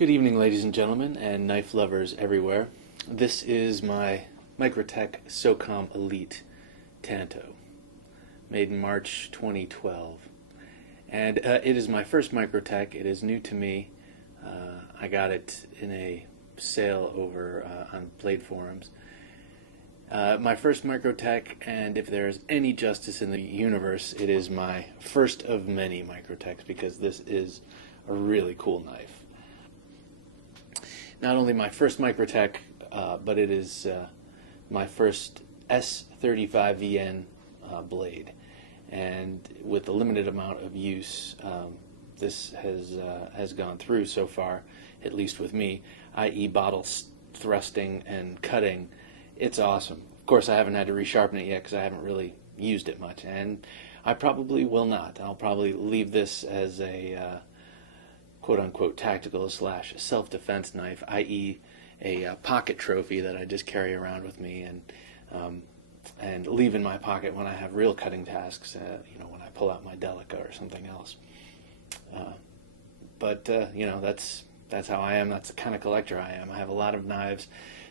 Good evening, ladies and gentlemen, and knife lovers everywhere. This is my Microtech Socom Elite Tanto, made in March 2012. And it is my first Microtech. It is new to me. I got it in a sale over on Blade Forums. My first Microtech, and if there is any justice in the universe, it is my first of many Microtechs, because this is a really cool knife. Not only my first Microtech, but it is my first S35VN blade. And with the limited amount of use this has gone through so far, at least with me, i.e. bottle thrusting and cutting, it's awesome. Of course, I haven't had to resharpen it yet because I haven't really used it much, and I probably will not. I'll probably leave this as a quote-unquote tactical / self-defense knife, i.e. a pocket trophy that I just carry around with me and leave in my pocket when I have real cutting tasks, when I pull out my Delica or something else. But that's how I am. That's the kind of collector I am. I have a lot of knives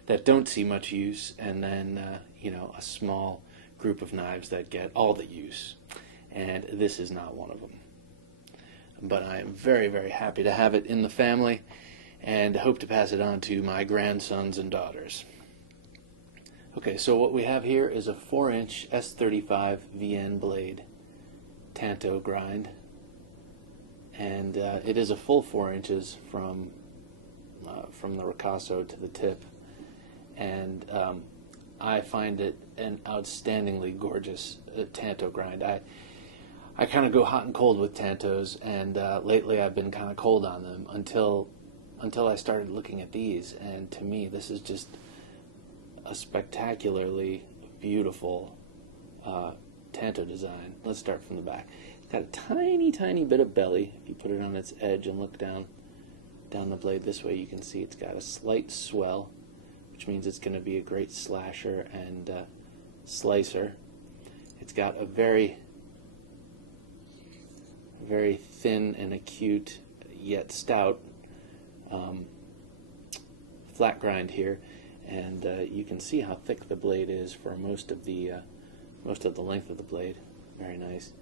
that don't see much use, and then a small group of knives that get all the use, and this is not one of them. But I am very, very happy to have it in the family, and hope to pass it on to my grandsons and daughters. Okay, so what we have here is a 4-inch S35 VN blade, Tanto grind, and it is a full 4 inches from the ricasso to the tip, and I find it an outstandingly gorgeous Tanto grind. I kind of go hot and cold with Tantos, and lately I've been kind of cold on them until I started looking at these, and to me this is just a spectacularly beautiful Tanto design. Let's start from the back. It's got a tiny, tiny bit of belly. If you put it on its edge and look down the blade this way, you can see it's got a slight swell, which means it's going to be a great slasher and slicer. It's got a very thin and acute yet stout flat grind here, and you can see how thick the blade is for most of the length of the blade. Very nice.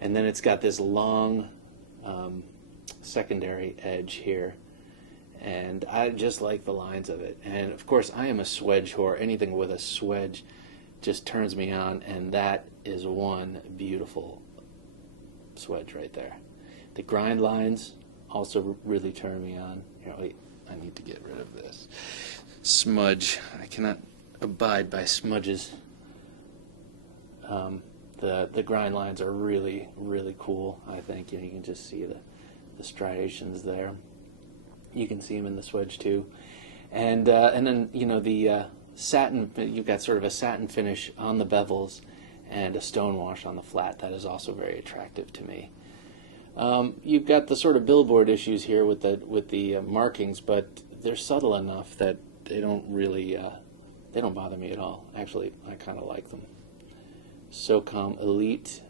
And then it's got this long secondary edge here, and I just like the lines of it. And of course, I am a swedge whore. Anything with a swedge just turns me on, and that is one beautiful swedge right there. The grind lines also really turn me on. Here, wait, I need to get rid of this smudge. I cannot abide by smudges. The grind lines are really, really cool. I think you can just see the striations there. You can see them in the swedge too, and then the satin. You've got sort of a satin finish on the bevels and a stonewash on the flat. That is also very attractive to me. You've got the sort of billboard issues here with the markings, but they're subtle enough that they don't really they don't bother me at all. Actually, I kind of like them. Socom Elite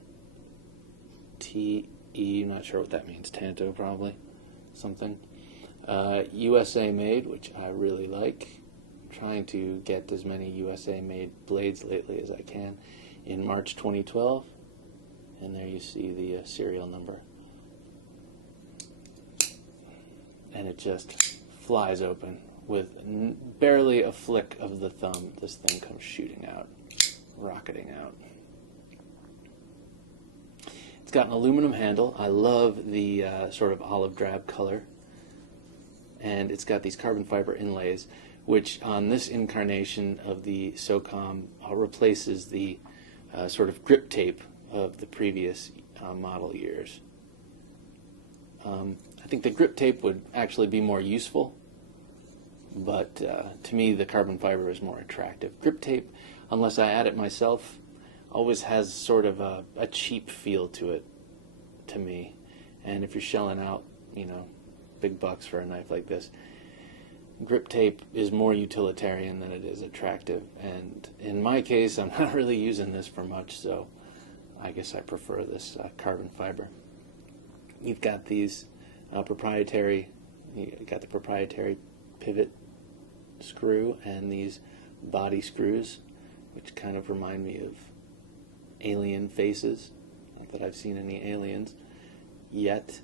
TE, not sure what that means. Tanto probably something. USA made, which I really like. I'm trying to get as many USA made blades lately as I can. In March 2012, and there you see the serial number, and it just flies open with barely a flick of the thumb. This thing comes shooting out, rocketing out. It's got an aluminum handle. I love the sort of olive drab color, and it's got these carbon fiber inlays, which on this incarnation of the Socom replaces the sort of grip tape of the previous model years. I think the grip tape would actually be more useful, but to me the carbon fiber is more attractive. Grip tape, unless I add it myself, always has sort of a cheap feel to it, to me. And if you're shelling out, big bucks for a knife like this, grip tape is more utilitarian than it is attractive, and in my case I'm not really using this for much, so I guess I prefer this carbon fiber. You've got these proprietary You got the proprietary pivot screw and these body screws, which kind of remind me of alien faces. Not that I've seen any aliens yet.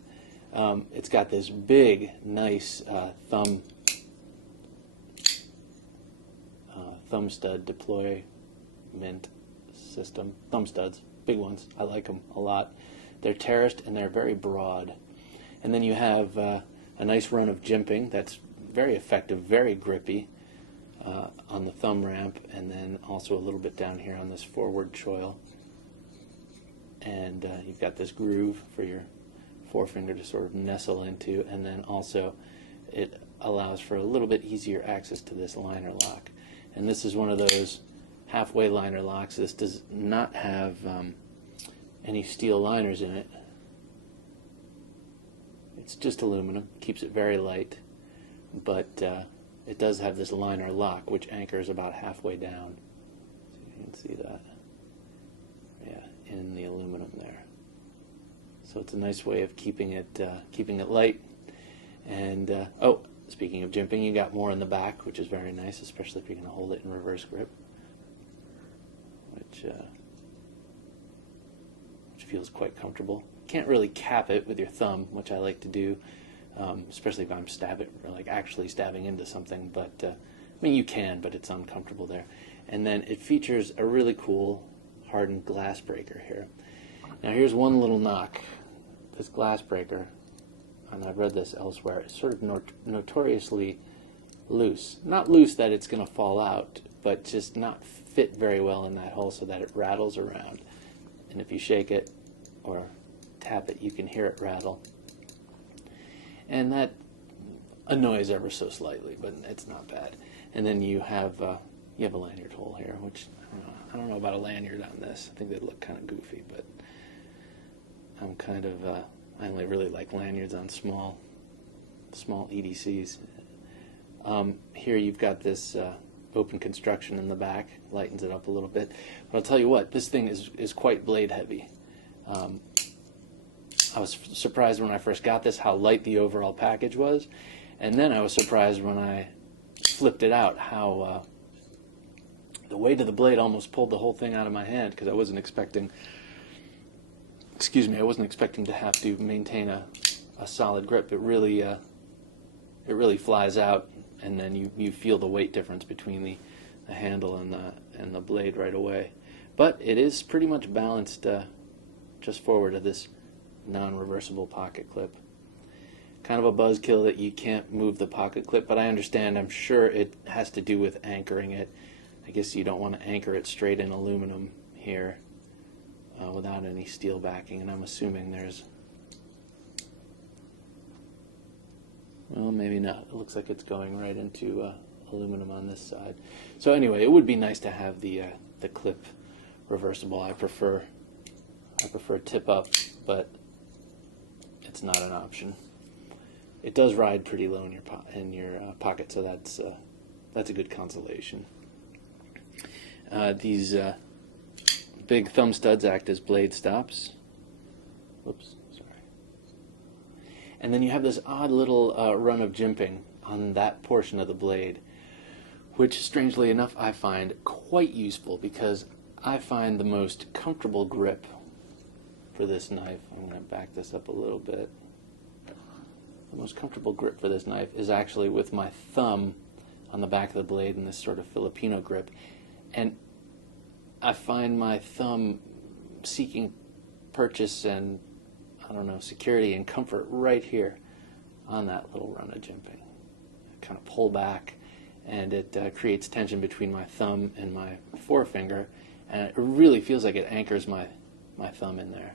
It's got this big, nice thumb stud deployment system. Thumb studs, big ones. I like them a lot. They're terraced and they're very broad. And then you have a nice run of jimping that's very effective, very grippy on the thumb ramp, and then also a little bit down here on this forward choil. And you've got this groove for your forefinger to sort of nestle into, and then also it allows for a little bit easier access to this liner lock. And this is one of those halfway liner locks. This does not have any steel liners in it. It's just aluminum, keeps it very light, but it does have this liner lock which anchors about halfway down. So you can see that, yeah, in the aluminum there. So it's a nice way of keeping it light. And oh, speaking of jimping, you got more in the back, which is very nice, especially if you're going to hold it in reverse grip, which feels quite comfortable. Can't really cap it with your thumb, which I like to do, especially if I'm actually stabbing into something. But I mean, you can, but it's uncomfortable there. And then it features a really cool hardened glass breaker here. Now here's one little knock. This glass breaker, and I've read this elsewhere, is sort of notoriously loose. Not loose that it's going to fall out, but just not fit very well in that hole so that it rattles around. And if you shake it or tap it, you can hear it rattle. And that annoys ever so slightly, but it's not bad. And then you have a lanyard hole here, which I don't know about a lanyard on this. I think they look kind of goofy, but I'm kind of I only really like lanyards on small EDCs. Here you've got this open construction in the back, lightens it up a little bit. But I'll tell you what, this thing is quite blade heavy. I was surprised when I first got this how light the overall package was, and then I was surprised when I flipped it out how the weight of the blade almost pulled the whole thing out of my hand, because I wasn't expecting to have to maintain a solid grip. It really flies out, and then you feel the weight difference between the handle and the blade right away. But it is pretty much balanced just forward of this non-reversible pocket clip. Kind of a buzzkill that you can't move the pocket clip, but I understand. I'm sure it has to do with anchoring it. I guess you don't want to anchor it straight in aluminum here without any steel backing, and I'm assuming there's, well, maybe not. It looks like it's going right into aluminum on this side. So anyway, it would be nice to have the clip reversible. I prefer tip up, but it's not an option. It does ride pretty low in your pocket, so that's a good consolation. These big thumb studs act as blade stops. Whoops, sorry. And then you have this odd little run of jimping on that portion of the blade, which, strangely enough, I find quite useful, because I find the most comfortable grip for this knife, I'm going to back this up a little bit, the most comfortable grip for this knife is actually with my thumb on the back of the blade in this sort of Filipino grip. And I find my thumb seeking purchase and, I don't know, security and comfort right here on that little run of jimping. I kind of pull back, and it creates tension between my thumb and my forefinger, and it really feels like it anchors my thumb in there.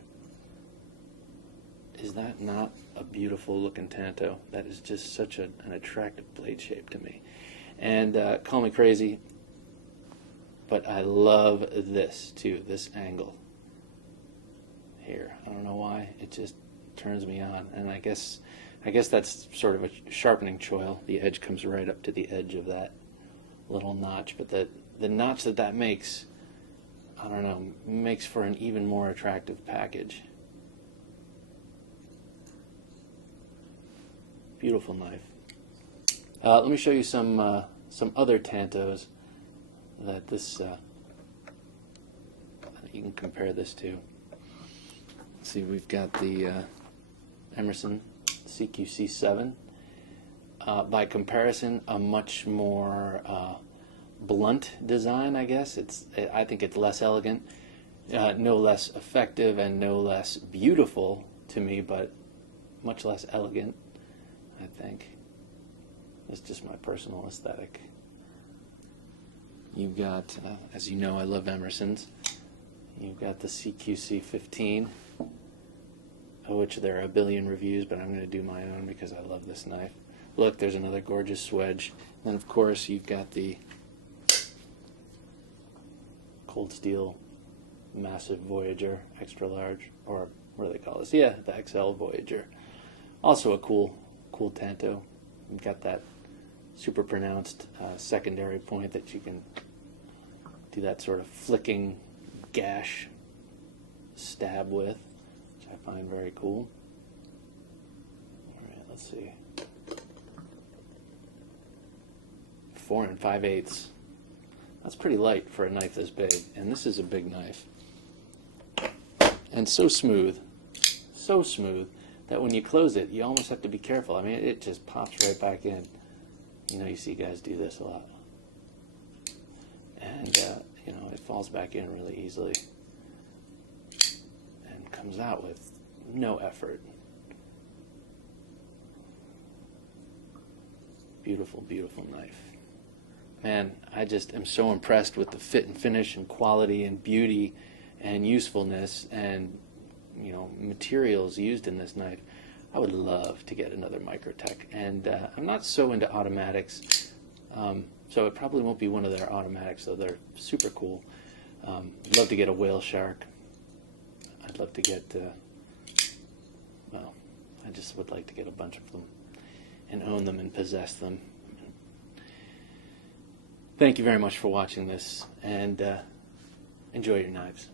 Is that not a beautiful looking Tanto? That is just such an attractive blade shape to me. And call me crazy, but I love this too, this angle here. I don't know why, it just turns me on. And I guess that's sort of a sharpening choil. The edge comes right up to the edge of that little notch, but the notch that makes, I don't know, makes for an even more attractive package. Beautiful knife. Let me show you some other Tantos that you can compare this to. Let's see, we've got the Emerson CQC7. By comparison, a much more blunt design, I guess. I think it's less elegant, no less effective, and no less beautiful to me, but much less elegant, I think. It's just my personal aesthetic. You've got, as you know, I love Emerson's. You've got the CQC15, of which there are a billion reviews, but I'm going to do my own because I love this knife. Look, there's another gorgeous swedge. And of course, you've got the cold steel massive Voyager, extra large, or what do they call this? Yeah, the XL Voyager. Also a cool Tanto. You've got that super pronounced secondary point that you can do that sort of flicking gash stab with, which I find very cool. All right, let's see. 4 5/8. That's pretty light for a knife this big, and this is a big knife. And so smooth that when you close it, you almost have to be careful. I mean, it just pops right back in. You know, you see guys do this a lot. And, you know, it falls back in really easily and comes out with no effort. Beautiful, beautiful knife. Man, I just am so impressed with the fit and finish and quality and beauty and usefulness and, you know, materials used in this knife. I would love to get another Microtech, and I'm not so into automatics, so it probably won't be one of their automatics, though they're super cool. I'd love to get a whale shark. I'd love to get, well, I just would like to get a bunch of them and own them and possess them. Thank you very much for watching this, and enjoy your knives.